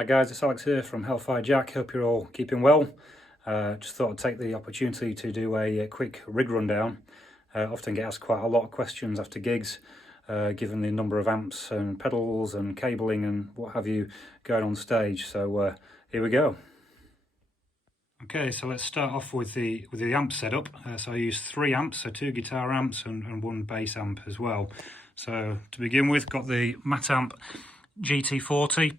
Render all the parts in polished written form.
Hi guys, it's Alex here from Hellfire Jack. Hope you're all keeping well. Just thought I'd take the opportunity to do a quick rig rundown. Often get asked quite a lot of questions after gigs, given the number of amps and pedals and cabling and what have you going on stage. So here we go. Okay, so let's start off with the amp setup. So I use 3 amps, so 2 guitar amps and 1 bass amp as well. So to begin with, got the Matamp GT40.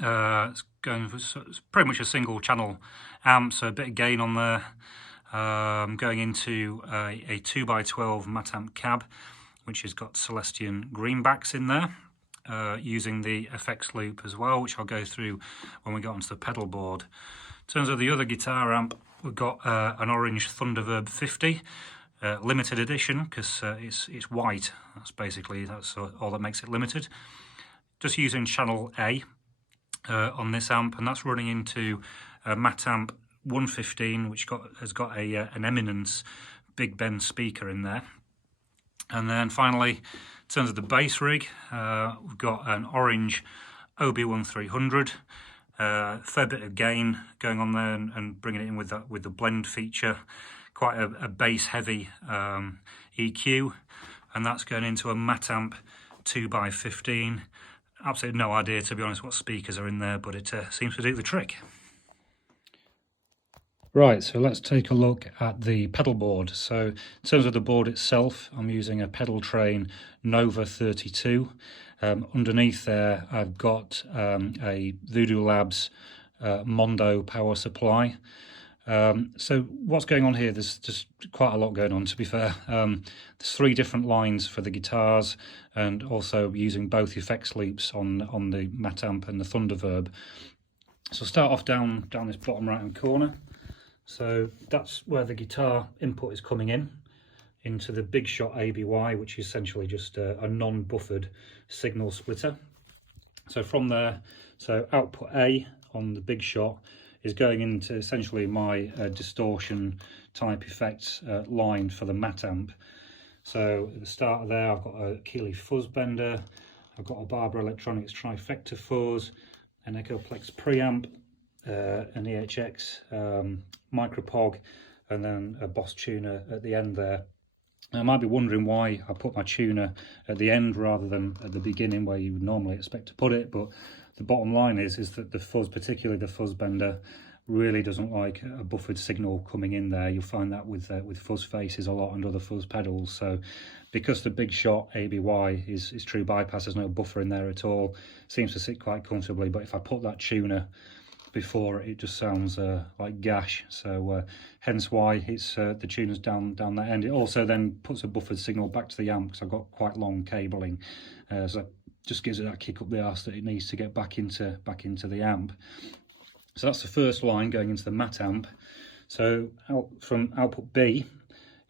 It's pretty much a single channel amp, so a bit of gain on there. Going into a 2x12 Matamp cab, which has got Celestion greenbacks in there, using the FX loop as well, which I'll go through when we get onto the pedalboard. In terms of the other guitar amp, we've got an orange Thunderverb 50, limited edition, because it's white. That's all that makes it limited. Just using channel A on this amp, and that's running into a Matamp 115, which has got an Eminence Big Ben speaker in there. And then finally, in terms of the bass rig, we've got an orange OB1300, fair bit of gain going on there, and bringing it in with the blend feature, quite a bass heavy EQ, and that's going into a Matamp 2x15. Absolutely no idea, to be honest, what speakers are in there, but it seems to do the trick. Right, so let's take a look at the pedal board. So in terms of the board itself, I'm using a Pedaltrain Nova 32. Underneath there, I've got a Voodoo Labs Mondo power supply. So what's going on here, there's just quite a lot going on, to be fair. There's 3 different lines for the guitars, and also using both effects loops on the Matamp and the Thunderverb. So start off down this bottom right hand corner. So that's where the guitar input is coming into the bigshot ABY, which is essentially just a non-buffered signal splitter. So from there, so output A on the bigshot is going into essentially my distortion type effects line for the Matamp. So at the start of there, I've got a Keeley fuzz bender, I've got a Barber Electronics Trifecta fuzz, an echoplex preamp, an EHX micropog, and then a Boss tuner at the end there. Now, I might be wondering why I put my tuner at the end rather than at the beginning where you would normally expect to put it, but the bottom line is that the fuzz, particularly the fuzz bender, really doesn't like a buffered signal coming in there. You'll find that with fuzz faces a lot and other fuzz pedals. So because the bigshot ABY is true bypass, there's no buffer in there at all, seems to sit quite comfortably. But if I put that tuner before, it just sounds like gash. So hence why it's the tuner's down that end. It also then puts a buffered signal back to the amp, because I've got quite long cabling, so it just gives it that kick up the arse that it needs to get back into the amp. So that's the first line going into the Matamp. So from output B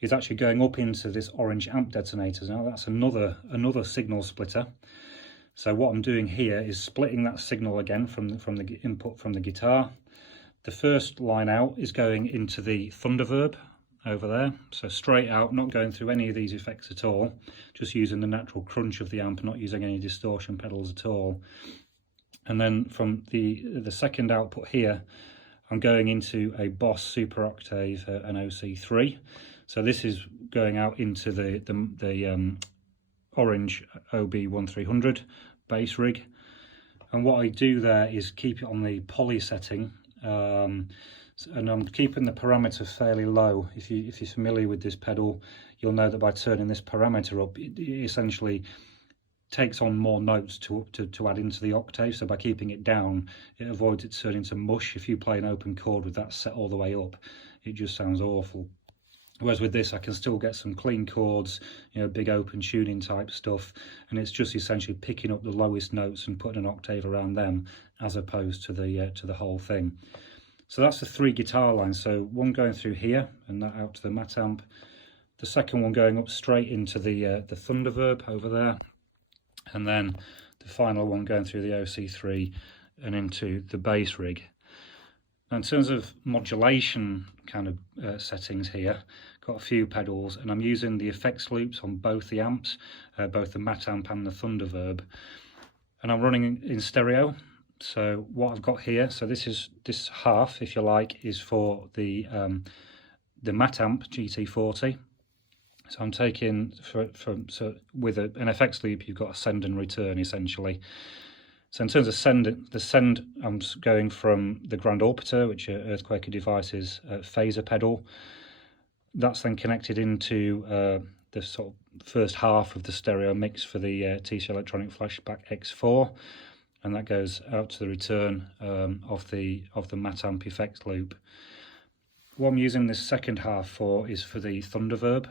is actually going up into this orange amp detonator. Now that's another signal splitter. So what I'm doing here is splitting that signal again from the input from the guitar. The first line out is going into the Thunderverb over there. So straight out, not going through any of these effects at all, just using the natural crunch of the amp, not using any distortion pedals at all. And then from the second output here, I'm going into a Boss Super Octave, an OC3. So this is going out into the orange OB1300 bass rig, and what I do there is keep it on the poly setting, and I'm keeping the parameter fairly low. If you're familiar with this pedal, you'll know that by turning this parameter up, it essentially takes on more notes to add into the octave. So by keeping it down, it avoids it turning to mush. If you play an open chord with that set all the way up, it just sounds awful. Whereas with this, I can still get some clean chords, big open tuning type stuff, and it's just essentially picking up the lowest notes and putting an octave around them, as opposed to the whole thing. So that's the 3 guitar lines. So one going through here, and that out to the Matamp. The second one going up straight into the Thunderverb over there, and then the final one going through the OC3 and into the bass rig. Now in terms of modulation kind of settings here, got a few pedals, and I'm using the effects loops on both the amps, both the Matamp and the Thunderverb, and I'm running in stereo. So what I've got here, so this half, if you like, is for the Matamp GT40. So I'm taking with an FX loop, you've got a send and return essentially. So in terms of the send, I'm going from the Grand Orbiter, which are Earthquaker Devices phaser pedal. That's then connected into the sort of first half of the stereo mix for the TC Electronic Flashback X4, and that goes out to the return of the Matamp effects loop. What I'm using this second half for is for the Thunderverb.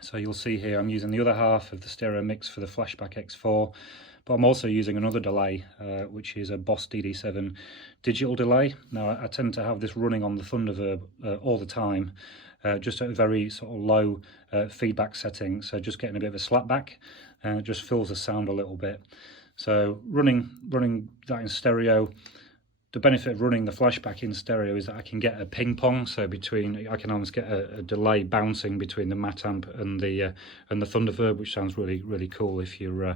So you'll see here I'm using the other half of the stereo mix for the Flashback X4, but I'm also using another delay, which is a Boss DD7 digital delay. Now I tend to have this running on the Thunderverb all the time, just at a very sort of low feedback setting, so just getting a bit of a slapback, and it just fills the sound a little bit. So running that in stereo, the benefit of running the flashback in stereo is that I can get a ping pong. So I can almost get a delay bouncing between the Matamp and the Thunderverb, which sounds really cool if you're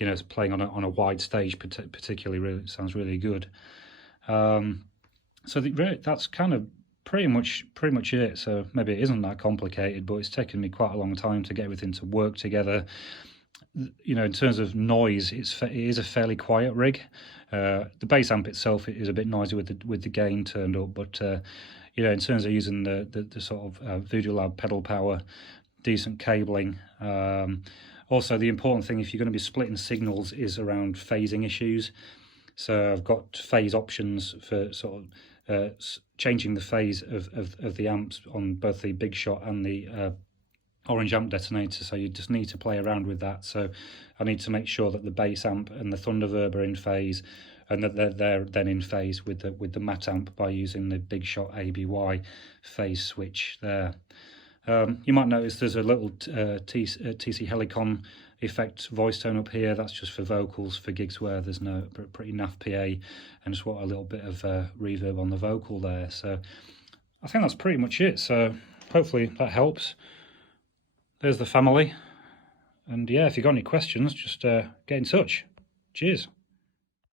you know, playing on a wide stage, particularly. Sounds really good. So that's kind of pretty much it. So maybe it isn't that complicated, but it's taken me quite a long time to get everything to work together. You know, in terms of noise, it is a fairly quiet rig. The bass amp itself is a bit noisy with the gain turned up, but you know, in terms of using the sort of Voodoo Lab pedal power, decent cabling. Also, the important thing if you're going to be splitting signals is around phasing issues. So I've got phase options for sort of changing the phase of the amps on both the bigshot and the orange amp detonator, so you just need to play around with that. So I need to make sure that the bass amp and the Thunderverb are in phase, and that they're then in phase with the Matamp by using the bigshot ABY phase switch there. You might notice there's a little TC Helicon effect voice tone up here. That's just for vocals, for gigs where there's no pretty naff PA, and just want a little bit of reverb on the vocal there. So I think that's pretty much it. So hopefully that helps. There's the family, and yeah, if you've got any questions, just get in touch. Cheers.